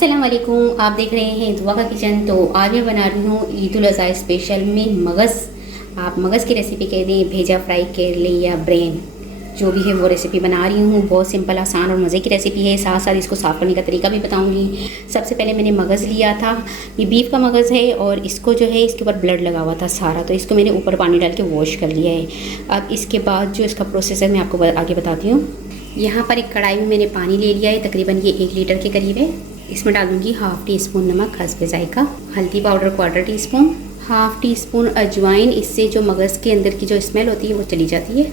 अस्सलाम वालेकुम, आप देख रहे हैं दुआ का किचन। तो आज मैं बना रही हूँ ईद उल अज़हा स्पेशल में मगज़। आप मगज़ की रेसिपी कह दें, भेजा फ्राई कर लें या ब्रेन, जो भी है वो रेसिपी बना रही हूँ। बहुत सिंपल, आसान और मज़े की रेसिपी है। साथ साथ इसको साफ़ करने का तरीका भी बताऊँगी। सबसे पहले मैंने मगज़ लिया था, ये बीफ का मगज़ है और इसको जो है इसके ऊपर ब्लड लगा हुआ था सारा, तो इसको मैंने ऊपर पानी डाल के वॉश कर लिया है। अब इसके बाद जो इसका प्रोसेस है मैं आपको आगे बताती हूँ। यहाँ पर एक कढ़ाई में मैंने पानी ले लिया है, तकरीबन ये 1 लीटर के करीब है। इसमें डालूंगी हाफ़ टी स्पून नमक हस्बे जायका, हल्दी powder 1/4 teaspoon, half tea spoon अजवाइन, इससे जो मगज़ के अंदर की जो स्मेल होती है वो चली जाती है,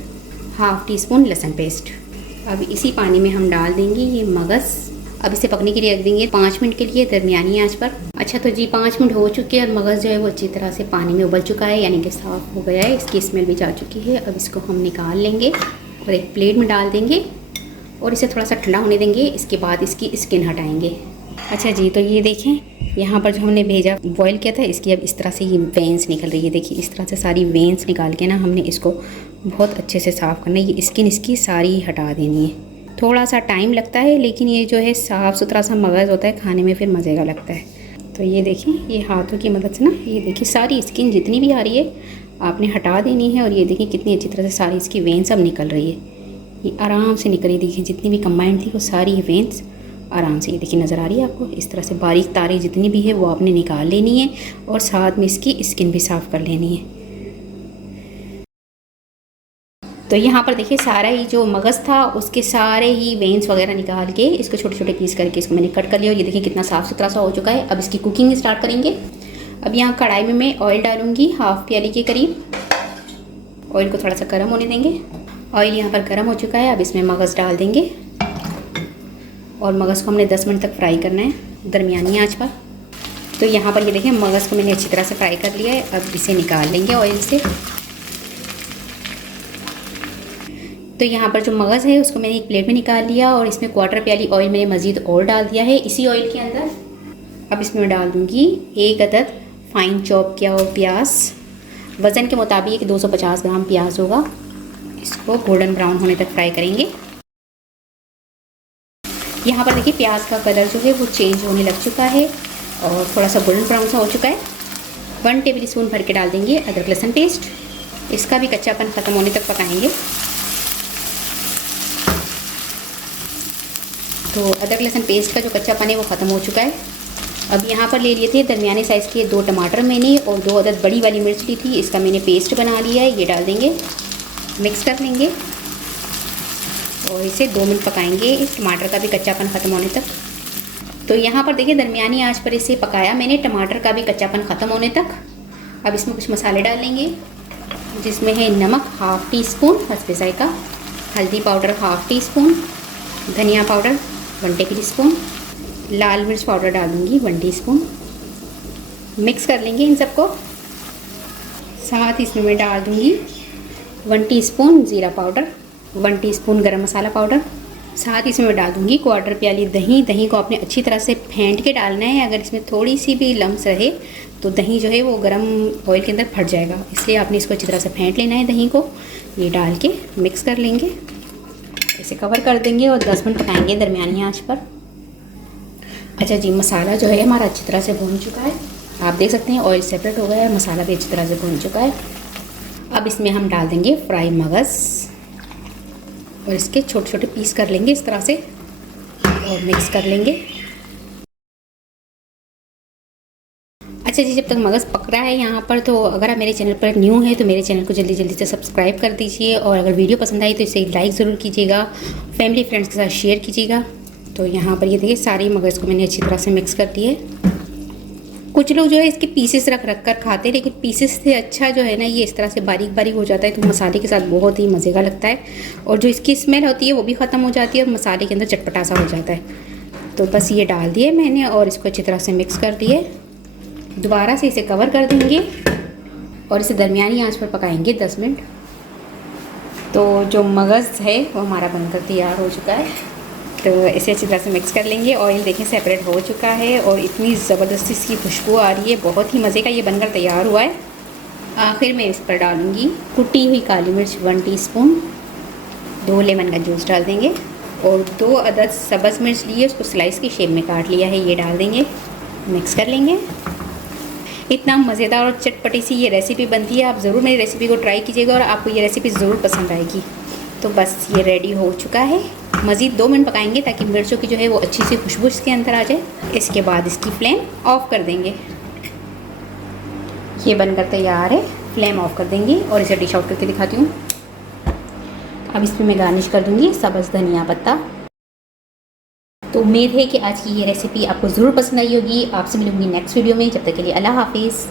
हाफ़ टी स्पून लहसुन पेस्ट। अब इसी पानी में हम डाल देंगे ये मगज़। अब इसे पकने के लिए रख देंगे 5 मिनट के लिए दरमियानी आंच पर। अच्छा तो जी 5 मिनट हो चुके हैं और मगज़ जो है वो अच्छी तरह से पानी में उबल चुका है, यानी कि साफ़ हो गया है, इसकी स्मेल भी जा चुकी है। अब इसको हम निकाल लेंगे और एक प्लेट में डाल देंगे और इसे थोड़ा सा ठंडा होने देंगे। इसके बाद इसकी स्किन हटाएंगे। अच्छा जी, तो ये देखें यहाँ पर जो हमने भेजा बॉईल किया था, इसकी अब इस तरह से ये वेंस निकल रही है। देखिए इस तरह से सारी वेंस निकाल के ना हमने इसको बहुत अच्छे से साफ़ करना है। ये स्किन इसकी सारी हटा देनी है। थोड़ा सा टाइम लगता है, लेकिन ये जो है साफ़ सुथरा सा मगज़ होता है, खाने में फिर मज़े का लगता है। तो ये देखें, ये हाथों की मदद से ना ये देखिए सारी स्किन जितनी भी आ रही है आपने हटा देनी है। और ये देखिए कितनी अच्छी तरह से सारी इसकी वेंस अब निकल रही है। ये आराम से निकल रही, देखिए जितनी भी कंबाइंड थी वो सारी वेंस आराम से, ये देखिए नज़र आ रही है आपको। इस तरह से बारीक तारें जितनी भी है वो आपने निकाल लेनी है और साथ में इसकी स्किन भी साफ़ कर लेनी है। तो यहाँ पर देखिए सारा ही जो मगज़ था उसके सारे ही वेंस वगैरह निकाल के इसको छोटे छोटे पीस करके इसको मैंने कट कर लिया। और ये देखिए कितना साफ़ सुथरा सा हो चुका है। अब इसकी कुकिंग स्टार्ट करेंगे। अब यहाँ कढ़ाई में मैं ऑयल डालूँगी हाफ़ प्याली के करीब। ऑयल को थोड़ा सा गर्म होने देंगे। ऑयल यहाँ पर गर्म हो चुका है। अब इसमें मगज़ डाल देंगे और मगज़ को हमने 10 मिनट तक फ्राई करना है दरमियानी आंच पर। तो यहाँ पर ये देखिए मगज़ को मैंने अच्छी तरह से फ्राई कर लिया है। अब इसे निकाल लेंगे ऑयल से। तो यहाँ पर जो मगज़ है उसको मैंने एक प्लेट में निकाल लिया और इसमें 1/4 प्याली ऑयल मैंने मज़ीद और डाल दिया है इसी ऑयल के अंदर। अब इसमें मैं डाल दूँगी 1 अदद फाइन चॉप किया हुआ प्याज। वज़न के मुताबिक 250 ग्राम प्याज होगा। इसको गोल्डन ब्राउन होने तक फ्राई करेंगे। यहाँ पर देखिए प्याज का कलर जो है वो चेंज होने लग चुका है और थोड़ा सा गोल्डन ब्राउन सा हो चुका है। 1 टेबल स्पून भर के डाल देंगे अदरक लहसुन पेस्ट। इसका भी कच्चापन ख़त्म होने तक पकाएंगे। तो अदरक लहसुन पेस्ट का जो कच्चापन है वो ख़त्म हो चुका है। अब यहाँ पर ले लिए थे दरमियाने साइज़ के 2 टमाटर मैंने और 2 अदद बड़ी वाली मिर्च ली थी। इसका मैंने पेस्ट बना लिया है, ये डाल देंगे, मिक्स कर लेंगे और इसे 2 मिनट पकाएंगे टमाटर का भी कच्चापन ख़त्म होने तक। तो यहाँ पर देखिए दरमियानी आंच पर इसे पकाया मैंने टमाटर का भी कच्चापन ख़त्म होने तक। अब इसमें कुछ मसाले डाल लेंगे, जिसमें है नमक हाफ़ टी स्पून हस्बे जायका, हल्दी पाउडर हाफ़ टी स्पून, धनिया पाउडर 1 टेबल स्पून, लाल मिर्च पाउडर डाल दूँगी 1 टीस्पून। मिक्स कर लेंगे इन सबको। साथ इसमें मैं डाल दूँगी 1 टीस्पून ज़ीरा पाउडर, 1 टीस्पून गरम मसाला पाउडर। साथ इसमें मैं डाल दूँगी 1/4 प्याली दही। दही को आपने अच्छी तरह से फेंट के डालना है। अगर इसमें थोड़ी सी भी लम्स रहे तो दही जो है वो गरम ऑयल के अंदर फट जाएगा, इसलिए आपने इसको अच्छी तरह से फेंट लेना है दही को। ये डाल के मिक्स कर लेंगे, इसे कवर कर देंगे और 10 मिनट पकाएंगे दरमियानी आँच पर। अच्छा जी, मसाला जो है हमारा अच्छी तरह से भून चुका है। आप देख सकते हैं ऑयल सेपरेट हो गया है, मसाला भी अच्छी तरह से भून चुका है। अब इसमें हम डाल देंगे फ्राई मगज़ और इसके छोटे छोटे पीस कर लेंगे इस तरह से और मिक्स कर लेंगे। अच्छा जी, जब तक मगज़ पक रहा है यहाँ पर, तो अगर आप मेरे चैनल पर न्यू है तो मेरे चैनल को जल्दी जल्दी से सब्सक्राइब कर दीजिए और अगर वीडियो पसंद आई तो इसे लाइक ज़रूर कीजिएगा, फैमिली फ्रेंड्स के साथ शेयर कीजिएगा। तो यहाँ पर ये देखिए सारी मगज़ को मैंने अच्छी तरह से मिक्स कर दिया है। कुछ लोग जो है इसके पीसेस रख कर खाते हैं, लेकिन पीसेस से अच्छा जो है ना ये इस तरह से बारीक बारीक हो जाता है, तो मसाले के साथ बहुत ही मज़े का लगता है और जो इसकी स्मेल होती है वो भी ख़त्म हो जाती है और मसाले के अंदर चटपटा सा हो जाता है। तो बस ये डाल दिए मैंने और इसको अच्छी तरह से मिक्स कर दिए। दोबारा से इसे कवर कर देंगे और इसे दरमियानी आंच पर पकाएंगे 10 मिनट। तो जो मगज़ है वो हमारा बनकर तैयार हो चुका है। तो इसे अच्छी तरह से मिक्स कर लेंगे। ऑयल देखें सेपरेट हो चुका है और इतनी ज़बरदस्ती इसकी खुशबू आ रही है, बहुत ही मज़े का ये बनकर तैयार हुआ है। आखिर में इस पर डालूँगी कुटी हुई काली मिर्च 1 टीस्पून, 2 लेमन का जूस डाल देंगे और 2 अदद सब्ज़ मिर्च लिए, उसको स्लाइस की शेप में काट लिया है, ये डाल देंगे, मिक्स कर लेंगे। इतना मज़ेदार और चटपटी सी ये रेसिपी बनती है। आप ज़रूर मेरी रेसिपी को ट्राई कीजिएगा और आपको ये रेसिपी ज़रूर पसंद आएगी। तो बस ये रेडी हो चुका है। मज़ीद 2 मिनट पकाएंगे ताकि मिर्चों की जो है वो अच्छी सी खुशबू इसके अंदर आ जाए। इसके बाद इसकी फ्लेम ऑफ़ कर देंगे। ये बनकर तैयार है, फ्लेम ऑफ़ कर देंगे और इसे डिश आउट करके दिखाती हूँ। अब इसमें मैं गार्निश कर दूँगी सब्ज़ धनिया पत्ता। तो उम्मीद है कि आज की ये रेसिपी आपको ज़रूर पसंद आई होगी। आपसे मिलूंगी नेक्स्ट वीडियो में। जब तक के लिए अल्लाह हाफिज़।